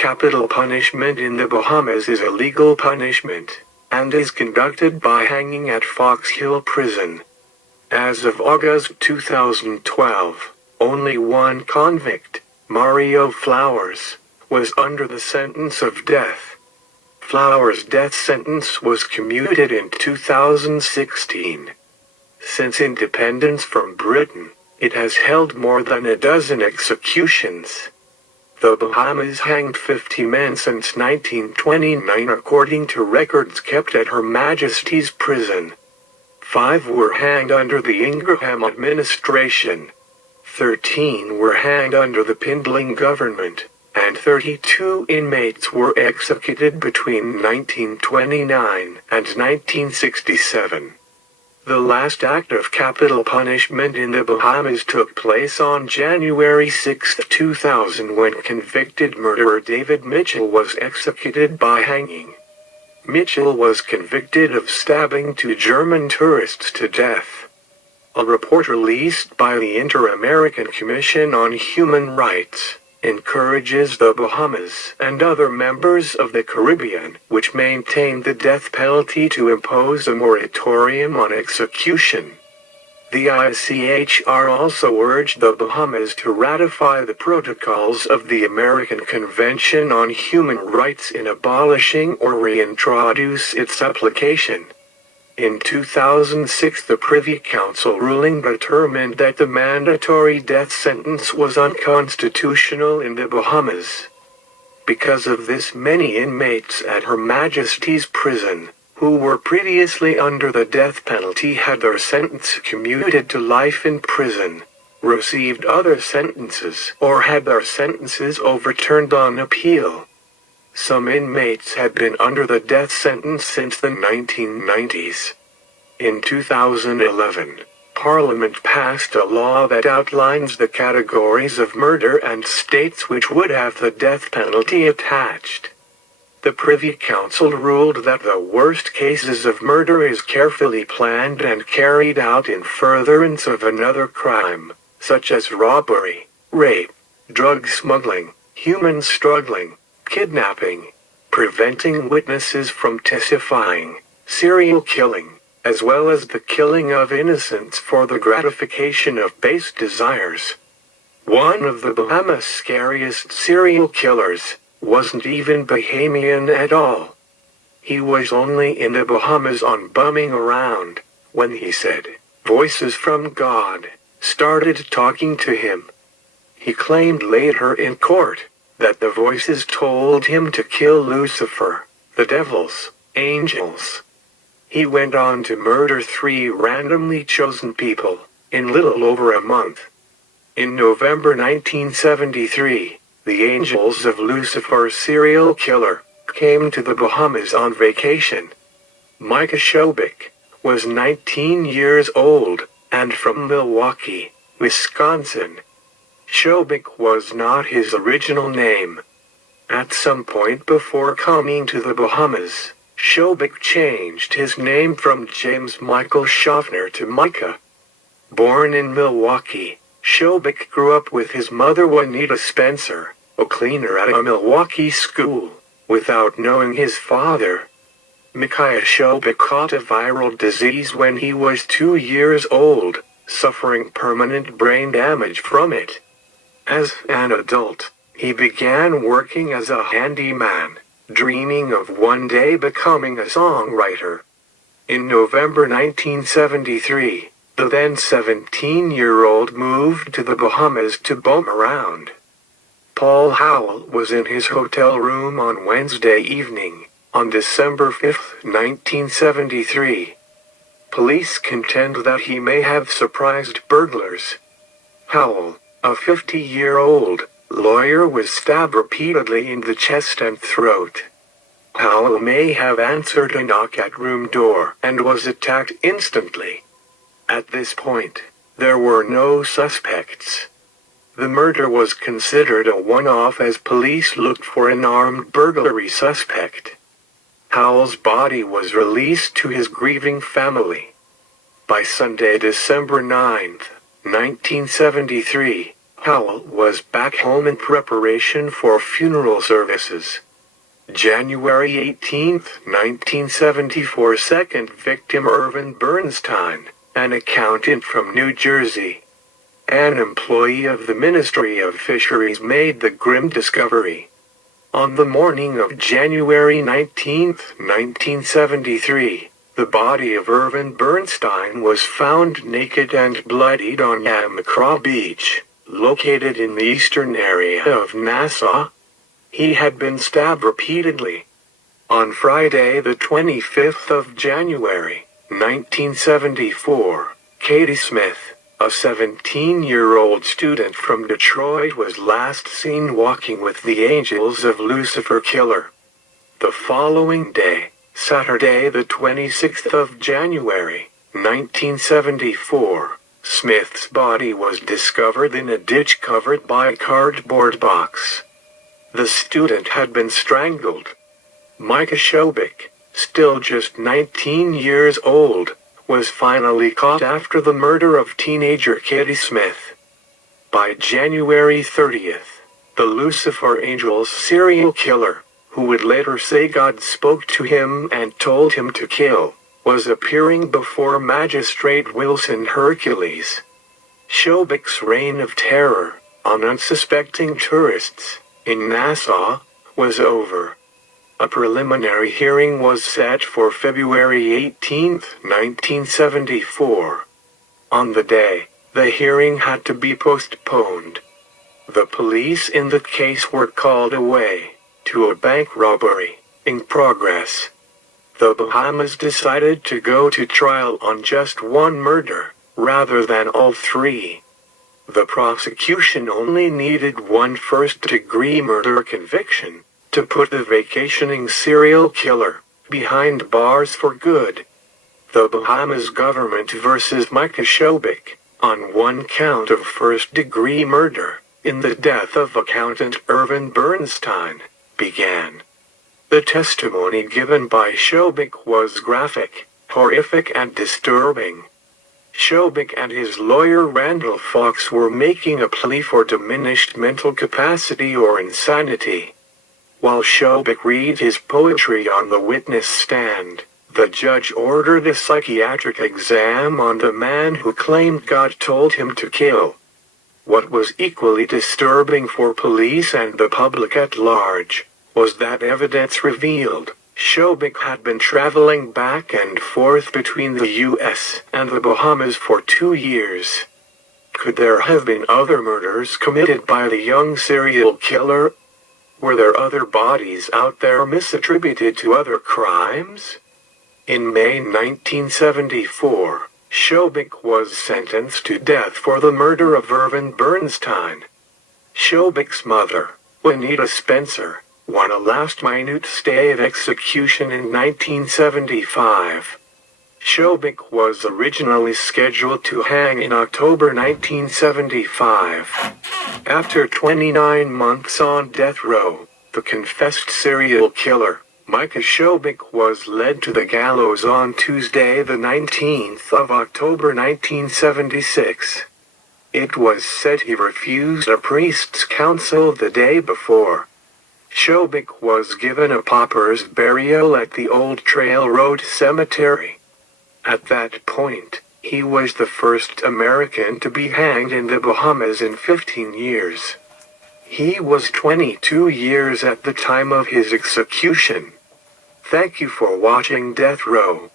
Capital punishment in the Bahamas is a legal punishment, and is conducted by hanging at Fox Hill Prison. As of August 2012, only one convict, Mario Flowers, was under the sentence of death. Flowers' death sentence was commuted in 2016. Since independence from Britain, it has held more than a dozen executions. The Bahamas hanged 50 men since 1929 according to records kept at Her Majesty's prison. 5 were hanged under the Ingraham administration. 13 were hanged under the Pindling government, and 32 inmates were executed between 1929 and 1967. The last act of capital punishment in the Bahamas took place on January 6, 2000 when convicted murderer David Mitchel was executed by hanging. Mitchell was convicted of stabbing 2 German tourists to death. A report released by the Inter-American Commission on Human Rights encourages the Bahamas and other members of the Caribbean, which maintain the death penalty, to impose a moratorium on execution. The IACHR also urged the Bahamas to ratify the protocols of the American Convention on Human Rights in abolishing or reintroduce its application. In 2006, the Privy Council ruling determined that the mandatory death sentence was unconstitutional in the Bahamas. Because of this, many inmates at Her Majesty's prison, who were previously under the death penalty, had their sentence commuted to life in prison, received other sentences, or had their sentences overturned on appeal. Some inmates had been under the death sentence since the 1990s. In 2011, Parliament passed a law that outlines the categories of murder and states which would have the death penalty attached. The Privy Council ruled that the worst cases of murder is carefully planned and carried out in furtherance of another crime, such as robbery, rape, drug smuggling, human struggling, kidnapping, preventing witnesses from testifying, serial killing, as well as the killing of innocents for the gratification of base desires. One of the Bahamas' scariest serial killers wasn't even Bahamian at all. He was only in the Bahamas on bumming around, when he said, "Voices from God started talking to him." He claimed later in court that the voices told him to kill Lucifer, the devil's angels. He went on to murder 3 randomly chosen people, in little over a month. In November 1973, the angels of Lucifer's serial killer came to the Bahamas on vacation. Micah Shobik was 19 years old, and from Milwaukee, Wisconsin. Shobik was not his original name. At some point before coming to the Bahamas, Shobik changed his name from James Michael Schaffner to Micah. Born in Milwaukee, Shobik grew up with his mother Juanita Spencer, a cleaner at a Milwaukee school, without knowing his father. Micaiah Shobik caught a viral disease when he was 2 years old, suffering permanent brain damage from it. As an adult, he began working as a handyman, dreaming of one day becoming a songwriter. In November 1973, the then 17-year-old moved to the Bahamas to bum around. Paul Howell was in his hotel room on Wednesday evening, on December 5, 1973. Police contend that he may have surprised burglars. Howell, a 50-year-old lawyer, was stabbed repeatedly in the chest and throat. Howell may have answered a knock at room door and was attacked instantly. At this point, there were no suspects. The murder was considered a one-off as police looked for an armed burglary suspect. Howell's body was released to his grieving family. By Sunday, December 9, 1973, Howell was back home in preparation for funeral services. January 18, 1974. Second victim Ervin Bernstein, an accountant from New Jersey. An employee of the Ministry of Fisheries made the grim discovery. On the morning of January 19, 1973, the body of Ervin Bernstein was found naked and bloodied on Yamacraw Beach, located in the eastern area of Nassau. He had been stabbed repeatedly. On Friday the 25th of January, 1974, Katie Smith, a 17-year-old student from Detroit, was last seen walking with the Angels of Lucifer killer. The following day, Saturday the 26th of January, 1974, Smith's body was discovered in a ditch covered by a cardboard box. The student had been strangled. Micah Shobik, still just 19 years old, was finally caught after the murder of teenager Katie Smith. By January 30th, the Lucifer Angels serial killer, who would later say God spoke to him and told him to kill, was appearing before Magistrate Wilson Hercules. Shobik's reign of terror on unsuspecting tourists in Nassau was over. A preliminary hearing was set for February 18, 1974. On the day, the hearing had to be postponed. The police in the case were called away to a bank robbery in progress. The Bahamas decided to go to trial on just one murder, rather than all three. The prosecution only needed one first-degree murder conviction to put the vacationing serial killer behind bars for good. The Bahamas government versus Micah Shobik, on one count of first-degree murder, in the death of accountant Ervin Bernstein, began. The testimony given by Shobik was graphic, horrific and disturbing. Shobik and his lawyer Randall Fox were making a plea for diminished mental capacity or insanity. While Shobik read his poetry on the witness stand, the judge ordered a psychiatric exam on the man who claimed God told him to kill. What was equally disturbing for police and the public at large was that evidence revealed Shobik had been traveling back and forth between the U.S. and the Bahamas for 2 years. Could there have been other murders committed by the young serial killer? Were there other bodies out there misattributed to other crimes? In May 1974, Shobik was sentenced to death for the murder of Ervin Bernstein. Shobik's mother, Juanita Spencer, won a last-minute stay of execution in 1975. Shobik was originally scheduled to hang in October 1975. After 29 months on death row, the confessed serial killer, Micah Shobik, was led to the gallows on Tuesday the 19th of October 1976. It was said he refused a priest's counsel the day before. Shobik was given a pauper's burial at the Old Trail Road Cemetery. At that point, he was the first American to be hanged in the Bahamas in 15 years. He was 22 years at the time of his execution. Thank you for watching Death Row.